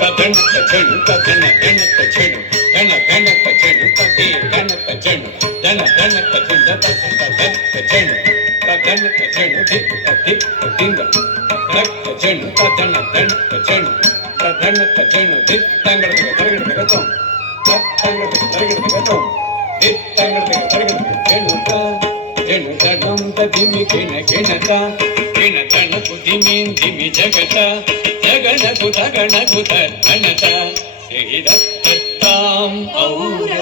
గణక చెడు గణ గణక చెడు గణ గణక చెడు తది గణక చెడు గణ గణక చెడు గణక చెడు గణక చెడు దిక్ దిక్ దింగ గణక చెడు గణ గణక చెడు గణక చెడు దిక్ తంగడ తరగడ గతం తంగడ తరగడ గతం దిక్ తంగడ తరగడ చెడు చెడు గతం తదిమి కిన కినత కిన తనకు దిమిన్ దిమి జగత జగణకు తగణకు తగణత శ్రీరత్తాం ఔర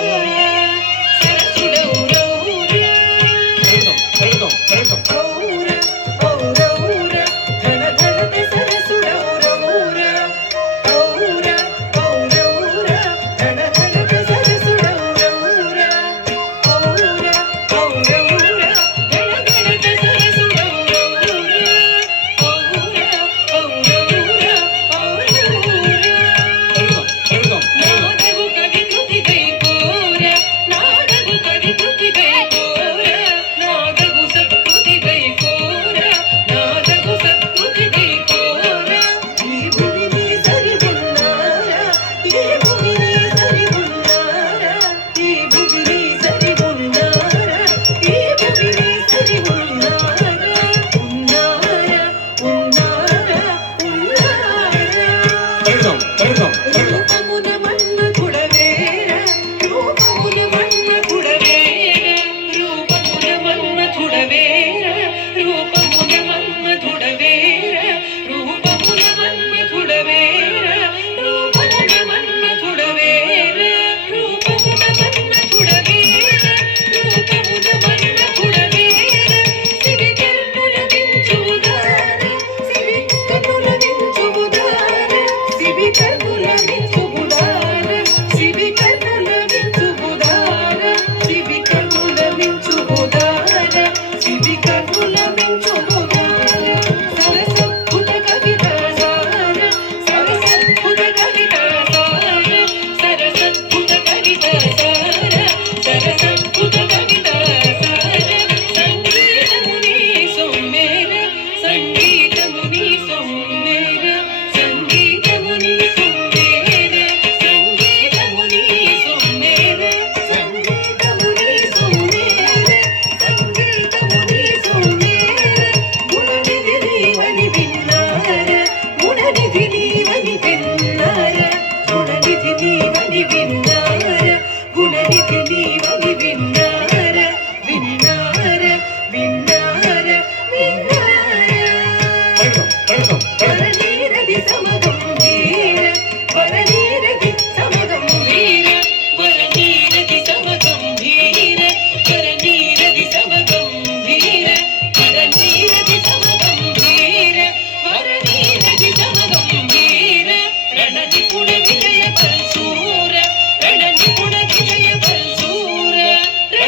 Guru